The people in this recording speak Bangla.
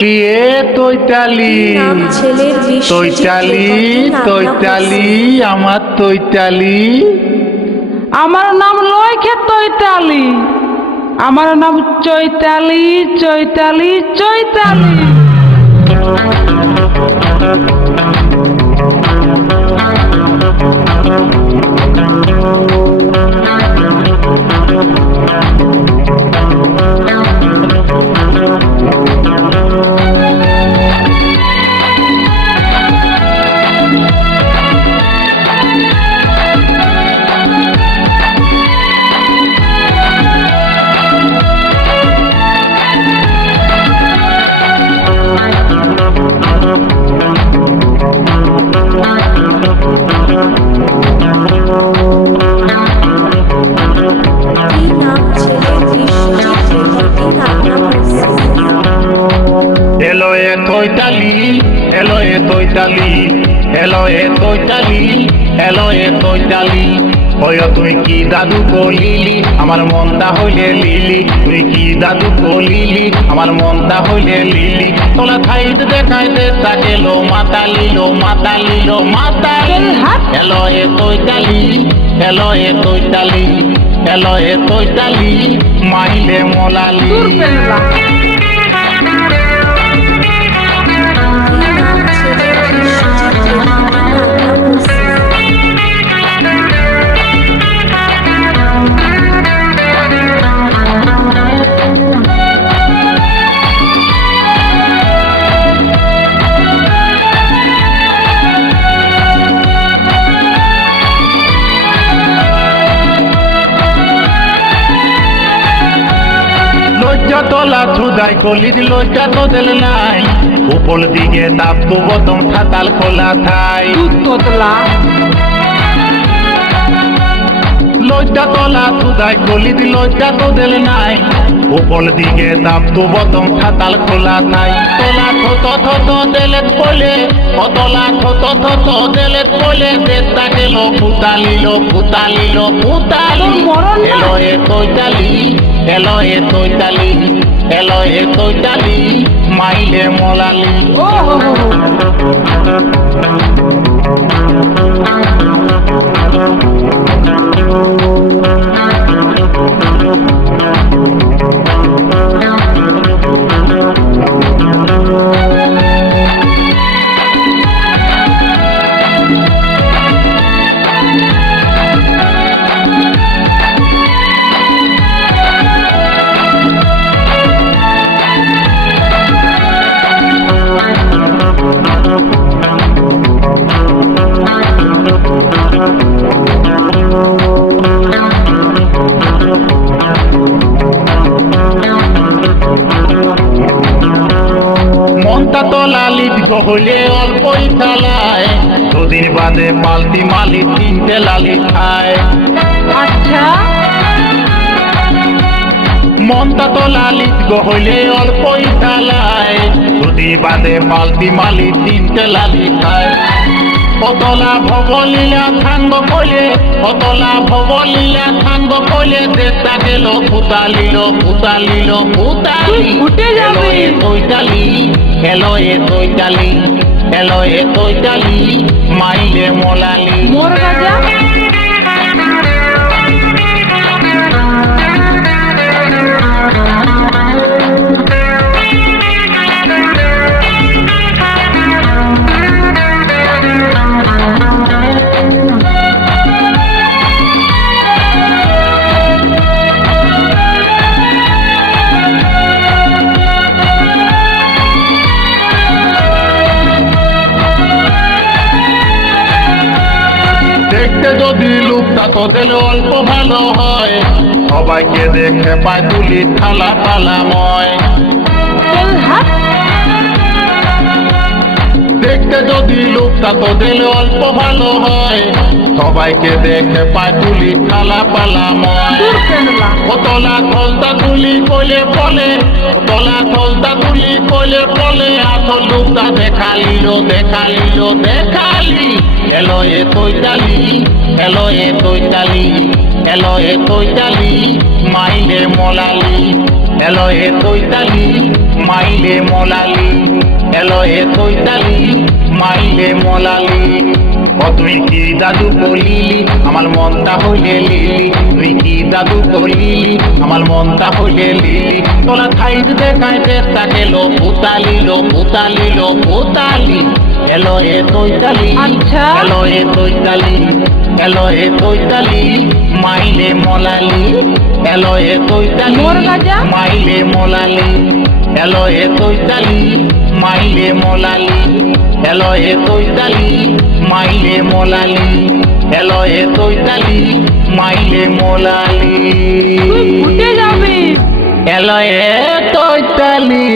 তৈতালি তৈতালি তৈতালি আমার তৈতালি। আমার নাম লয়খে তৈতালি, আমার নাম চৈতালি চৈতালি চৈতালি। এলো এ তৈতালি এলো এ তৈতালি এলো এ তৈতালি এলো এ তৈতালি। ওই তুই কি দাদু কলিলি আমার মনটা হইলে লিলি, তুই কি দাদু কলিলি আমার মনটা হইলে লিলি। তোলা খাইতে দেখাইতে তাকেল মাতালিল মাতালিল মাতালি। এলো এ তৈতালি এলো এ তৈতালি এলো এ তৈতালি মাইলে মলালি। তোলা ছুদাই কলির লজ্জা তো দিল নাই, উপর দিকে তাপ তো বতম খাতাল খোলা থাই। তোতলা লজ্জা তোলা ছুদাই কলির লজ্জা তো দিল নাই, উপর দিকে তাপ তো বতম খাতাল খোলা থাই। তোলা থত থত দেলে বলে অতলা থত থত দেলে বলে দেশটা গেল ফুতালিল ফুতালিল ফুতালি। এলো এ তৈতালি এলো এ তৈতালি এলো এ তৈতালি মাইলে মলালি। মনটা তো লালিত হলে অল্পই চালায়, দুদিন বাদে পাল্টি মালি তিনটে লালি খায়। আচ্ছা মনটা তো লালিত হলে অল্পই চালায়, দুদিন বাদে পাল্টি মালি তিনটে লালি খায়। অতলা ভবলীলা থাঙ্গ কইলে অতলা ভবলীলা থাঙ্গ কইলে দেশটা গেল ফুতালিল ফুতালিল ফুতালি। এলো এ তৈতালি এলো এ তৈতালি এলো এ তৈতালি মাইলে মলালি। মোর রাজা দেখতে যদি লোকটা তো দিলে অল্প ভালো হয়, সবাইকে দেখে পায় তুলি থালা পালাময়। দেখতে যদি লোকটা তো দিলে অল্প ভালো হয়, সবাইকে দেখে পায় তুলি থালা পালাময়। অতলা থলতা তুলি কইলে বলে অতলা থলতা তুলি কইলে বলে আসল লোকটা দেখালিল দেখালিল দেখালি। এলো এ তৈতালি এলো এ তৈতালি এলো এ তৈতালি মাইলে মলালি। এলো এ তৈতালি মাইলে মলালি এলো এ চৈতালি মাইলে মলালি ও তুই কি জাদু করলিলি আমার মনটা হইলে লিলি তুই কি জাদু করলিলি আমার মনটা হইলে লিলি তোলা খাইজ দেখাইতে তাকে লো পুতালি এলো এ চৈতালি আচ্ছা। এলো এ চৈতালি এলো এ চৈতালি মাইলে মলালি এলো এ চৈতালি মোর গাজা? মাইলে মলালি এলো এ চৈতালি মাইলে মলালি এলো এ চৈতালি মাইলে মলালি এলো এ চৈতালি মাইলে মলালি তুই ফুটে যাবি। এলো এ চৈতালি